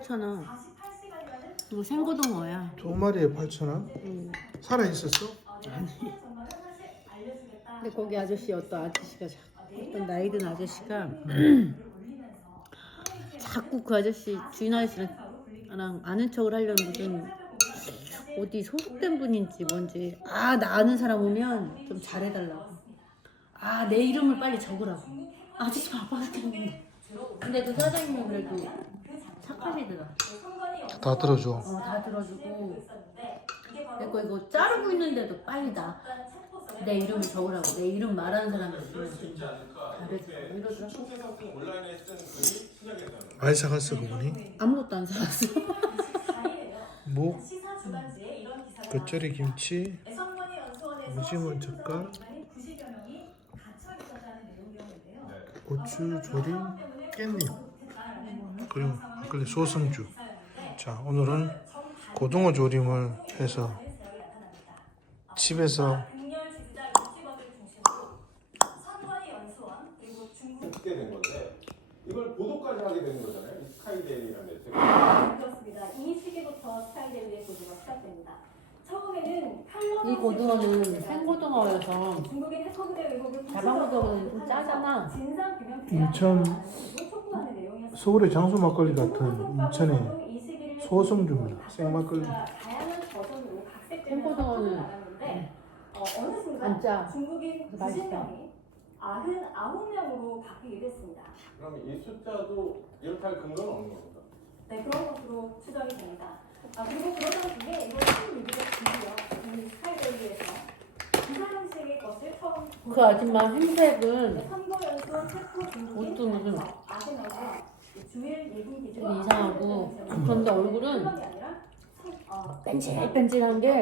두 마리에 8,000원. 이거 생고등어야. 두 마리에 8,000원? 음. 살아있었어? 근데 거기 아저씨 어떤 아저씨가 자- 어떤 나이 든 아저씨가 자꾸 그 아저씨 주인 아저씨랑 아는 척을 하려는 무슨 어디 소속된 분인지 뭔지 아 나 아는 사람 오면 좀 잘해달라고 아 내 이름을 빨리 적으라고 아저씨 바빠서 했는데 근데 그 사장님은 그래도 착하시더라. 다 들어줘. 어 다 들어주고. 내거 이거 자르고 있는데도 빨리 나 내 이름을 적으라고. 내 이름 말하는 사람이 있으면 좀 잘해줘 시작했다는 많이 사갔어 그분이? 아무것도 안 사왔어. 무, 겉절이 김치, 오징어 젓갈, 고추 조림, 깻잎? 그리고 막걸리 소승주. 자 오늘은 고등어 조림을 해서 집에서 이 고등어는 생고등어여서 자방고등어는 좀 짜잖아. 2000 서울의 장수 막걸리 같은 인천의 소성주입니다. 생막걸리. 생고등어는 나갔는데 어, 어느 순간 안 짜. 중국인 맛있다. 90명이 99명으로 바뀌게 됐습니다. 그럼 이 숫자도 이렇게 할 근거는 없는 겁니다. 네, 그런 것으로 추정이 됩니다. 아, 그리고 그러던 중에 이번 16일에 드디어 이 스카이데일리에서 기사 형식의 것을 처음 그 아줌마 흰색은 중국인 옷도 무슨 좀 이상하고 그런데 얼굴은 어, 뺀질뺀질한 게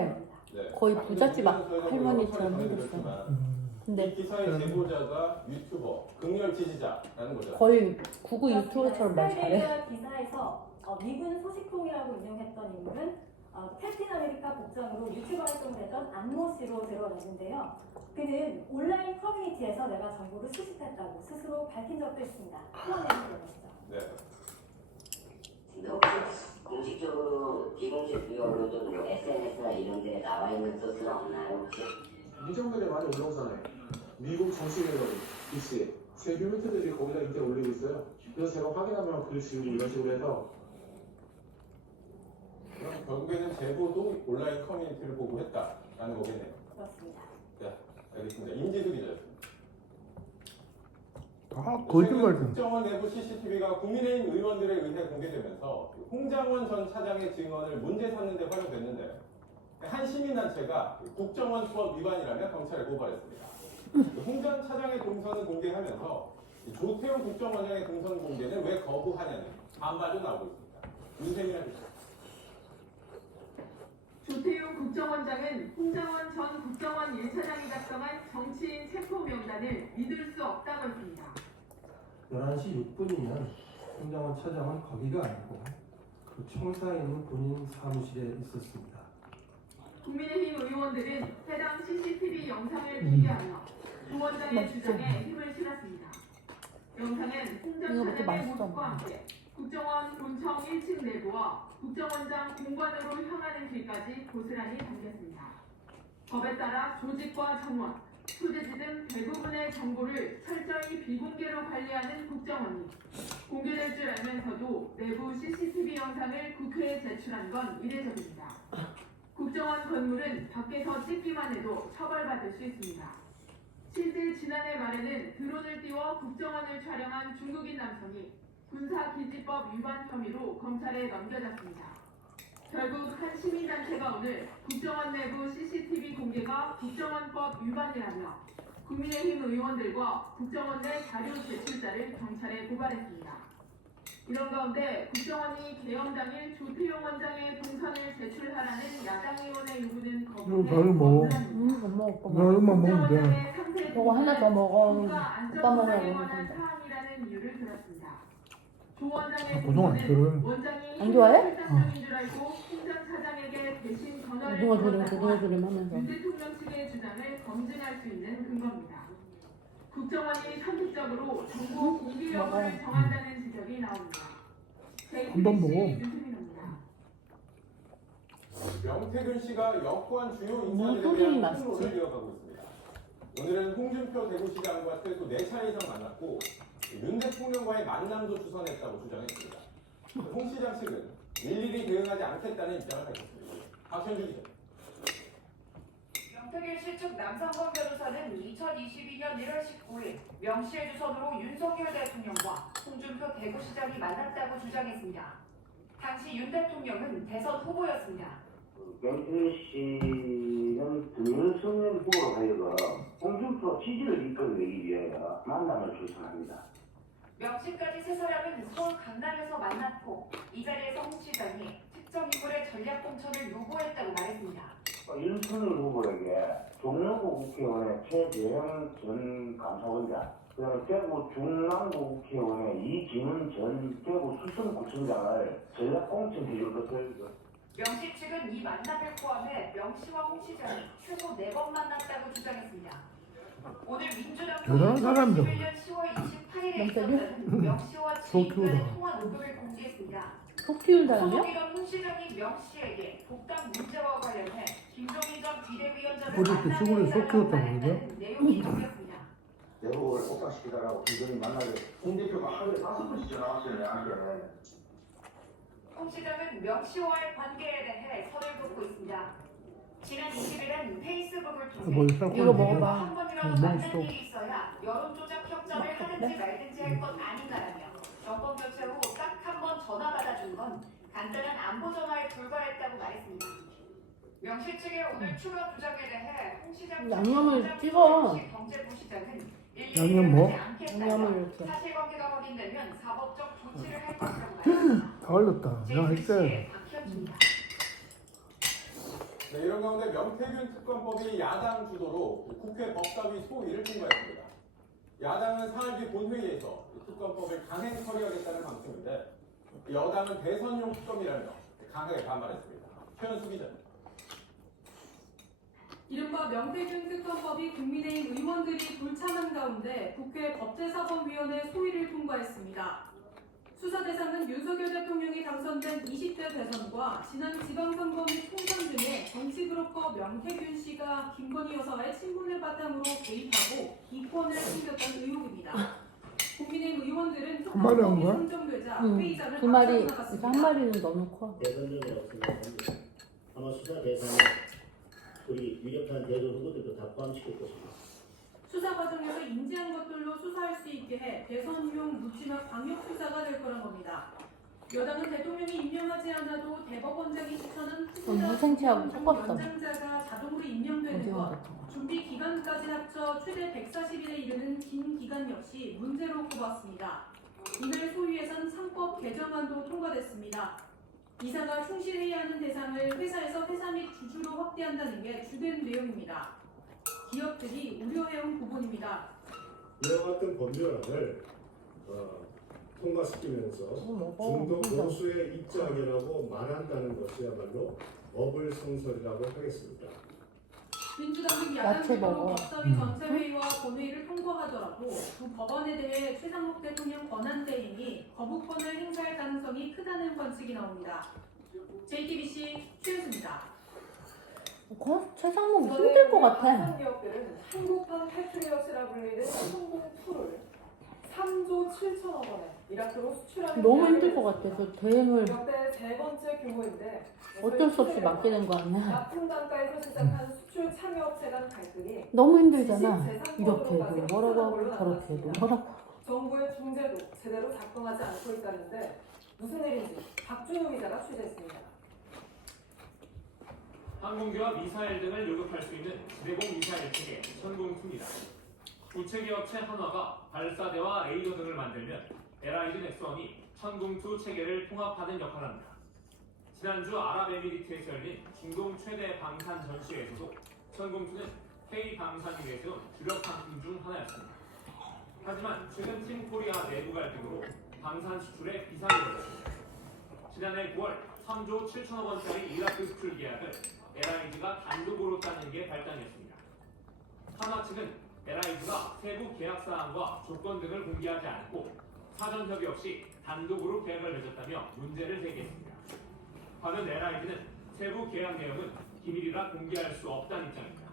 네. 거의 부잣집 아- 할머니처럼 생겼어. 근데 기사의 제보자가 유튜버, 극렬 지지자라는 거죠. 거의 구구 유튜버처럼 말 잘해 기사에서 어, 미군 소식통이라고 인용했던 인물은 어, 캡틴 아메리카 복장으로 유튜브 활동을 했던 안모 씨로 드러났는데요. 그는 온라인 커뮤니티에서 내가 정보를 수집했다고 스스로 밝힌 적도 있습니다. 후원해 주시죠. 네. 근데 혹시 공식적으로 비공식 비언론은 뭐 SNS나 이런 데 나와 있는 소스는 없나요 혹시? 이정근에 많이 올라오잖아요. 미국 정치 갤러리, BC, 제 뮤비트들이 거기다 인기 올리고 있어요. 그래서 제가 확인하면 글 지우고 이런 식으로 해서 그럼 결국에는 제보도 온라인 커뮤니티를 보고 했다라는 거겠네요. 그렇습니다. 알겠습니다. 임지수 기자였습니다. 다 거짓말 좀. 국정원 내부 CCTV가 국민의힘 의원들에 의해 공개되면서 홍장원 전 차장의 증언을 문제 삼는 데 활용됐는데 한 시민단체가 국정원 수업 위반이라며 경찰에 고발했습니다. 홍전 차장의 동선을 공개하면서 조태용 국정원장의 동선 공개는 왜 거부하냐는 반발도 나오고 있습니다. 윤세민 기자. 조태용 국정원장은 홍장원 전 국정원 1차장이 작성한 정치인 체포 명단을 믿을 수 없다고 했습니다. 11시 6분이면 홍장원 차장은 거기가 아니고 그 청사에 있는 본인 사무실에 있었습니다. 국민의힘 의원들은 해당 CCTV 영상을 음. 비교하며 부원장의 주장에 힘을 실었습니다. 영상은 이거부터 차장의. 모습과 함께 국정원 본청 1층 내부와 국정원장 공관으로 향하는 길까지 고스란히 담겼습니다. 법에 따라 조직과 정원, 소재지 등 대부분의 정보를 철저히 비공개로 관리하는 국정원이 공개될 줄 알면서도 내부 CCTV 영상을 국회에 제출한 건 이례적입니다. 국정원 건물은 밖에서 찍기만 해도 처벌받을 수 있습니다. 실제 지난해 말에는 드론을 띄워 국정원을 촬영한 중국인 남성이 군사기지법 위반 혐의로 검찰에 넘겨졌습니다. 결국 한 시민단체가 오늘 국정원 내부 CCTV 공개가 국정원법 위반이라며 국민의힘 의원들과 국정원 내 자료 제출자를 경찰에 고발했습니다. 이런 가운데 국정원이 개엄 당일 조태용 원장의 동선을 제출하라는 야당 의원의 요구는 거부해 이거 잘 먹어. 음, 못 먹을 거나 얼마 먹으면 돼. 하나 더 먹어. 오빠 먹으라고 아, 부인은 들어요. 원장이 안 좋아해? 전화를 고등어 조림 고등어 조림 하면서 윤 대통령 측의 주장을 검증할 수 있는 근거입니다. 국정원이 선택적으로 정보 공개 여부를 정한다는 지적이 나옵니다. 제2 한번 보고. 윤세민입니다. 명태균 씨가 여권 주요 뭐 인사들에 대한 맛있지? 폭로를 이어가고 있습니다. 오늘은 홍준표 대구시장과 최소 4차례 이상 만났고 윤 대통령과의 만남도 주선했다고 주장했습니다. 홍 시장 측은 일일이 대응하지 않겠다는 입장을 밝혔습니다. 박현주 기자. 명태균 씨측 남상권 변호사는 2022년 1월 19일 명시의 주선으로 윤석열 대통령과 홍준표 대구시장이 만났다고 주장했습니다. 당시 윤 대통령은 대선 후보였습니다. 명태균 씨는 그 윤석열 후보로 하여금 홍준표 지지를 이끌어내기 위하여 만남을 주선합니다. 명시까지 세 사람은 서울 강남에서 만났고 이 자리에서 홍 시장이 특정 인물의 전략 공천을 요구했다고 말했습니다. 어, 윤석열 후보에게 종로구 국회의원의 최재형 전 감사원장, 그다음에 대구 중남구 국회의원의 이진훈 전 대구 수성구청장을 전략 공천해줄 것을 명시 측은 이 만남을 포함해 명시와 홍 시장이 최소 4번 만났다고 주장했습니다. 오늘 민주당 대단한 사람이다. 2021년 10월 28일에 명태균? 있었던 명시와 소 지인과의 키우다. 통화 녹음을 공개했습니다. 속 키운 사람이야? 소속이던 홍 시장이 명시에게 복당 문제와 관련해 김종인 전 비대위원장을 어저께 만나게 시골에 소 해달라고 키웠다고 말했다는 내용이 담겼습니다. 내국을 폭파시키다라고 김정이 만나게 홍 대표가 하루에 다섯 번씩 전화 왔어요 내한테 홍 시장은 명시와의 관계에 대해 선을 긋고 있습니다. 지난 20일엔 페이스북을 통해 뭐쌀 이거? 먹어봐. 한 번이라도 음, 만난 맛있어. 일이 있어야 여론조작 협정을 하든지 말든지 할 것 아닌가라며 정권 교체 후 딱 한 번 전화 받아준 건 간단한 안보 전화에 불과했다고 말했습니다. 명시 측의 오늘 추가 부정에 대해 홍 시장 양념을 찍어. 경제부 시장은 양념 뭐? 양념을 이렇게. 사실관계가 확인되면 사법적 조치를 할 것이라고 말했습니다. 다 걸렸다. 내가. JTBC의. 네, 이런 가운데 명태균 특검법이 야당 주도로 국회 법사위 소위를 통과했습니다. 야당은 뒤 본회의에서 이 특검법을 강행 처리하겠다는 방침인데 여당은 대선용 특검이라며 강하게 반발했습니다. 최현수 기자. 이른바 명태균 특검법이 국민의힘 의원들이 불참한 가운데 국회 법제사법위원회 소위를 통과했습니다. 수사 대상은 윤석열 대통령이 당선된 20대 대선과 지난 지방선거 및 총선 등의 정치 브로커 명태균 씨가 김건희 여사의 친분을 바탕으로 이권을 숨겼던 의혹입니다. 국민의힘 의원들은 한 마리 한 특검법이 거야? 선정되자 응. 회의장을 두 마리, 이거 나갔습니다. 한 마리는 너무 커. 대선전이라고 생각합니다. 아마 수사 대상에 우리 유력한 대선 후보들도 다 포함시킬 것입니다. 수사 과정에서 인지한 것들로 수사할 수 있게 해 대선용 묻지마 광역 수사가 될 거란 겁니다. 여당은 대통령이 임명하지 않아도 대법원장이 추천한 후보자 어, 생채하고 중 섞었어. 연장자가 자동으로 임명되는 것. 준비 기간까지 합쳐 최대 140일에 이르는 긴 기간 역시 문제로 꼽았습니다. 이날 소위에선 상법 개정안도 통과됐습니다. 이사가 충실해야 하는 대상을 회사에서 회사 및 주주로 확대한다는 게 주된 내용입니다. 기업들이 우려해온 부분입니다. 이와 같은 법률안을 어, 통과시키면서 먹어. 중도 보수의 입장이라고 말한다는 것이야말로 어불성설이라고 하겠습니다. 민주당 등 야채 야당 으로 먹어. 법사위 음. 전체 회의와 본회의를 통과하더라도 두 법안에 대해 최상목 대통령 권한대행이 거부권을 행사할 가능성이 크다는 관측이 나옵니다. JTBC 최은수입니다. 거- 최상목 힘들 것 같아. 기업들은 한국판 패트리어트라 불리는 성공 2를 3조 7천억 원에 이라크로 수출하는 너무 힘들 것 같아. 저 대행을 역대 세 번째 규모인데 어쩔 수 없이 맡기는 거 아니야. 납품 단가에서 시작한 수출 참여업체 간 갈등이 너무 힘들잖아. 이렇게 해도 뭐라고 하고 저렇게 해도. 뭐라고. 정부의 중재도 제대로 작동하지 않고 있다는데 무슨 일인지 박준호 기자가 취재했습니다. 항공기와 미사일 등을 요격할 수 있는 지대공 미사일 체계 천공투입니다. 우체계 업체 한화가 발사대와 레이더 등을 만들면 LID 넥선이 천공투 체계를 통합하는 역할을 합니다. 지난주 아랍에미리트에서 열린 중동 최대 방산 전시회에서도 천공투는 K 방산이 내세운 주력 상품 중 하나였습니다. 하지만 최근 팀 코리아 내부 갈등으로 방산 수출에 비상이 걸렸습니다. 지난해 9월 3조 7천억 원짜리 이라크 수출 계약을 LIG가 단독으로 따는 게 발단이었습니다. 하나 측은 LIG가 세부 계약 사항과 조건 등을 공개하지 않고 사전 협의 없이 단독으로 계약을 맺었다며 문제를 제기했습니다. 반면 LIG는 세부 계약 내용은 기밀이라 공개할 수 없다는 입장입니다.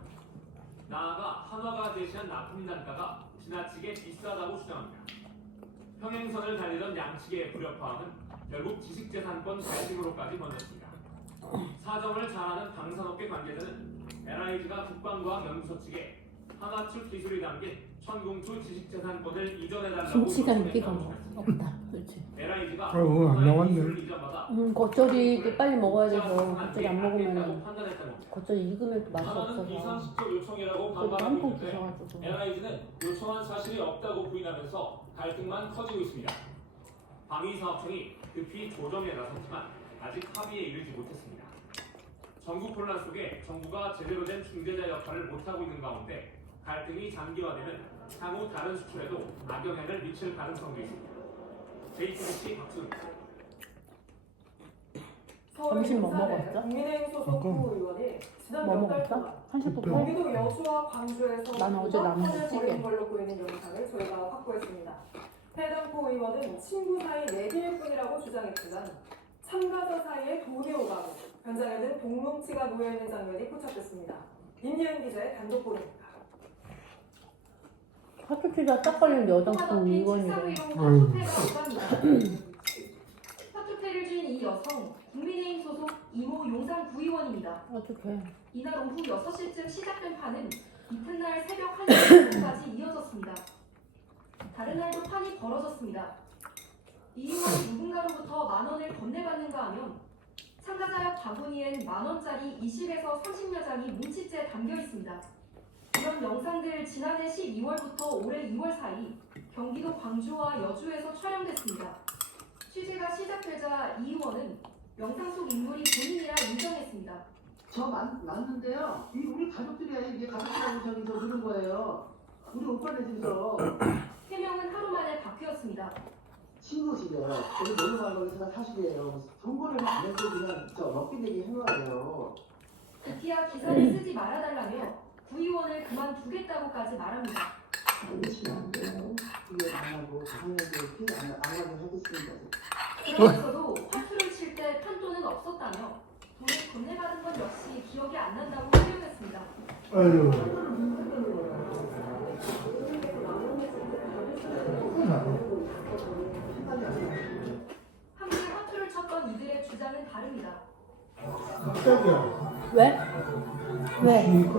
나아가 한화가 제시한 납품 단가가 지나치게 비싸다고 주장합니다. 평행선을 달리던 양측의 불협화음은 결국 지식재산권 갈등으로까지 번졌습니다. 사정을 잘 아는 방산업계 관계자는 LIG가 국방과학 연구소 측에 하나 측 기술이 담긴 천공투 지식재산권을 이전해달라고 김치가 인기가 전했습니다. 없다. 그렇지. LIG가 아이고, 안 나왔네. 음, 겉절이 빨리 먹어야 돼서 겉절이 안 먹으면. 겉절이 익으면 또 맛이 하나는 없어서 비상식적 요청이라고 겉절이 반발하고 한통 있는데 부셔가지고 LIG는 요청한 사실이 없다고 부인하면서 갈등만 커지고 있습니다. 방위사업청이 급히 조정에 나섰지만 아직 합의에 이르지 못했습니다. 전국 혼란 속에 정부가 제대로 된 중재자 역할을 못하고 있는 가운데 갈등이 장기화되면 향후 다른 수출에도 악영향을 미칠 가능성도 있습니다. JTBC 박수입니다. 점심 뭐 먹었어? 국민의힘 소속 아까 후의원이 지난 뭐 몇달 먹었어? 동안 경기도 여수와 광주에서 어제 부적판을 나물찌개. 벌이는 걸로 보이는 영상을 저희가 확보했습니다. 해당 고 의원은 친구 사이 내기일 뿐이라고 주장했지만 참가자 사이에 돈이 오가고 현장에는 동뭉치가 놓여있는 장면이 포착됐습니다. 임예은 기자의 단독 보도입니다. 핫도치가 딱 걸린 여성분 이건이래. 사투패를 준이 여성 국민의힘 소속 이모 용산 구의원입니다. 어떡해. 이날 오후 6시쯤 시작된 판은 이튿날 새벽 1시까지 이어졌습니다. 다른 날도 판이 벌어졌습니다. 이 의원이 누군가로부터 만 원을 건네받는가 하면 참가자 바구니엔 만 원짜리 20에서 30여 장이 뭉치째 담겨 있습니다. 영상들 지난해 12월부터 올해 2월 사이 경기도 광주와 여주에서 촬영됐습니다. 취재가 시작되자 이 의원은 영상 속 인물이 본인이라 인정했습니다. 저 맞, 맞는데요. 이 우리 가족들이 이게 가족들하고 저기 저 그런 거예요. 우리 오빠네 집에서 해명은 하루 만에 바뀌었습니다. 친구시래요. 여기 놀러 가는 거에서 사실이에요. 선거를 안 해도 그냥 저 먹기 내기 해놓아요. 급기야 기사를 쓰지 말아달라며 구의원을 그만두겠다고까지 말합니다. 그러시면 안 돼요. 그게 안 하고 당연히 피해 안, 안 하게 하겠습니다. 그러면서도 화투를 칠 때 판돈은 없었다며 돈을 건네받은 건 역시 기억이 안 난다고 해명했습니다. 아유. 함께 화투를 쳤던 이들의 주장은 다릅니다. 깜짝이야. 왜? 왜? 음.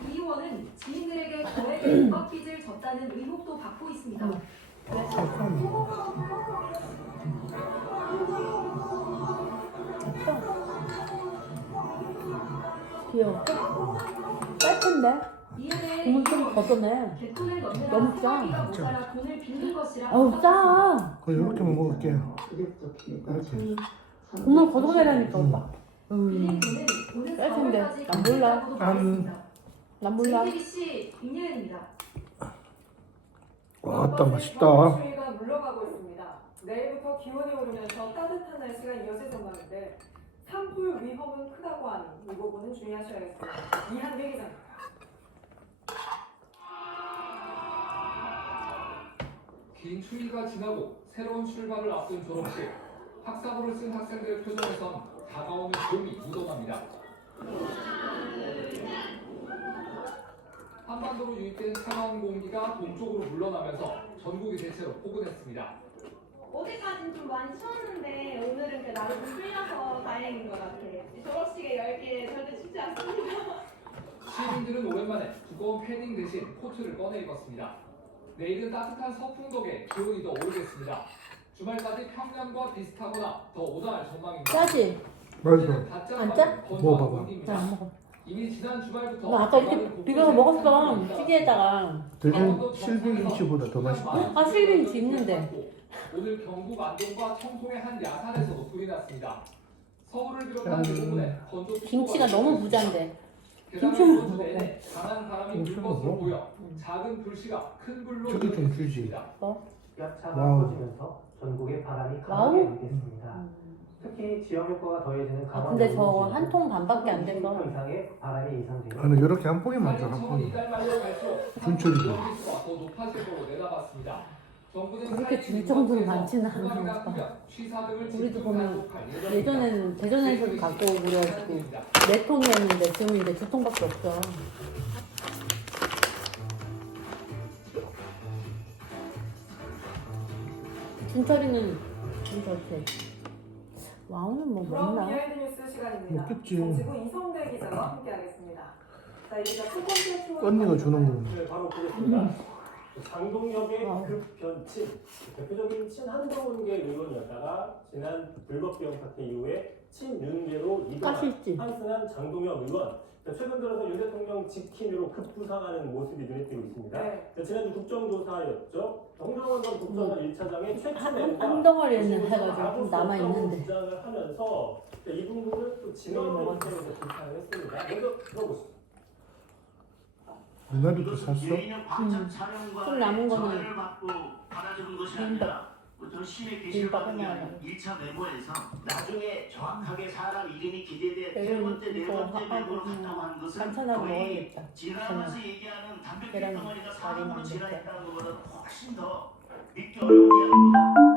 이 의원은 지인들에게 거액의 국밥 빚을 졌다는 의혹도 받고 있습니다. 귀여워. 짧은데? 국물 좀 걷어내. 너무 짜. 돈을 어우. 짜. 그 이렇게만 먹을게. 음. 국물 걷어내라니까, 오빠. 음. 돈은 오는 짤 텐데. 4월까지 난 몰라. 갚겠다고도 난- 몰라. 임예은입니다. 와따 맛있다. 추위가 물러가고 있습니다. 내일부터 기온이 오르면서 따뜻한 날씨가 이어질 전망인데 산불 위험은 크다고 하니 이 부분은 주의하셔야겠습니다. 이한계 기자입니다. 긴 추위가 지나고 새로운 출발을 앞둔 졸업식 학사부를 쓴 학생들의 표정에선 다가오는 봄이 묻어납니다. 한반도로 유입된 차가운 공기가 동쪽으로 물러나면서 전국이 대체로 포근했습니다. 어제까지는 좀 많이 추웠는데 오늘은 그 나름 좀 풀려서 다행인 것 같아요. 졸업식의 열기에 절대 춥지 않습니다. 시민들은 오랜만에 두꺼운 패딩 대신 코트를 꺼내 입었습니다. 내일은 따뜻한 서풍 덕에 기온이 더 오르겠습니다. 주말까지 평년과 비슷하거나 더 오다할 전망입니다. 짜지? 맛있어. 안 짜? 먹어봐봐. 나 안 먹어. 이미 지난 주말부터 나 아까 이렇게 비벼서 먹었어. 찌개에다가. 대전 실비김치보다 더 맛있다. 아, 실비김치 있는데. 오늘 경북 안동과 청송의 한 야산에서도 불이 났습니다. 서울을 짠. 비롯한 대부분에 건조 김치가 너무 부잔데. 김치는 먹어. 내내 강한 바람이 불 김치는 것으로 먹어. 보여 작은 불씨가 큰 불로 저기 좀. 이어졌습니다. 뼈차가 와우. 커지면서 전국에 바람이 와우. 강하게 불겠습니다. 특히 지역 효과가 더해지는 아, 강원 근데 저거 한 통 반밖에 안 돼서. 20m 이상의 바람이 예상됩니다. 나는 이렇게 한 포기만 줘, 한 포기. 이달 말로 갈수록 준철이도. 연기수가 더 높아질 거로 내다봤습니다. 그렇게 줄 유관지에서 많지는 않아, 후광이나 오빠. 우리도 보면. 예전에는 대전에서도 갖고 오고 그래가지고 네 통이었는데 지금 이제 두 통밖에 없어. 준철이는 준철이 와우는 뭐 그럼 먹나? 비하인드 뉴스 시간입니다. 먹겠지. 정지구 이성대 기자와 함께하겠습니다. 자, 이제 첫 번째 언니가 주는 거는. 네, 바로 보겠습니다. 장동혁의 어. 급변친 대표적인 친한동훈계 의원이었다가 지난 불법비용 사태 이후에 친윤계로 이동한 있지? 한순한 장동혁 의원 그러니까 최근 들어서 윤 대통령 지킴이로 급부상하는 모습이 눈에 띄고 있습니다. 네. 지난주 국정조사였죠. 홍정원 전 국정원 1차장의 최초 한, 멤버 한 덩어리는 해가지고 좀 남아 있는데 주장을 하면서 이 부분을 또 진화의 입장에서 비판을 했습니다. 먼저 들어보시죠. 누나도 샀어? 좀 남은 거는 비빔밥 비빔밥 하나 1차 메모에서 나중에 정확하게 사람 이름이 기재된 세 내일 번째, 네 번째 메모로 그냥 갔다고 하는 것은 반찬하고 거의 먹어야겠다 지나가면서. 얘기하는 단백질 계란 덩어리가 사람으로. 진화했다는 것보다 훨씬 더 믿기 어려운 이야기입니다.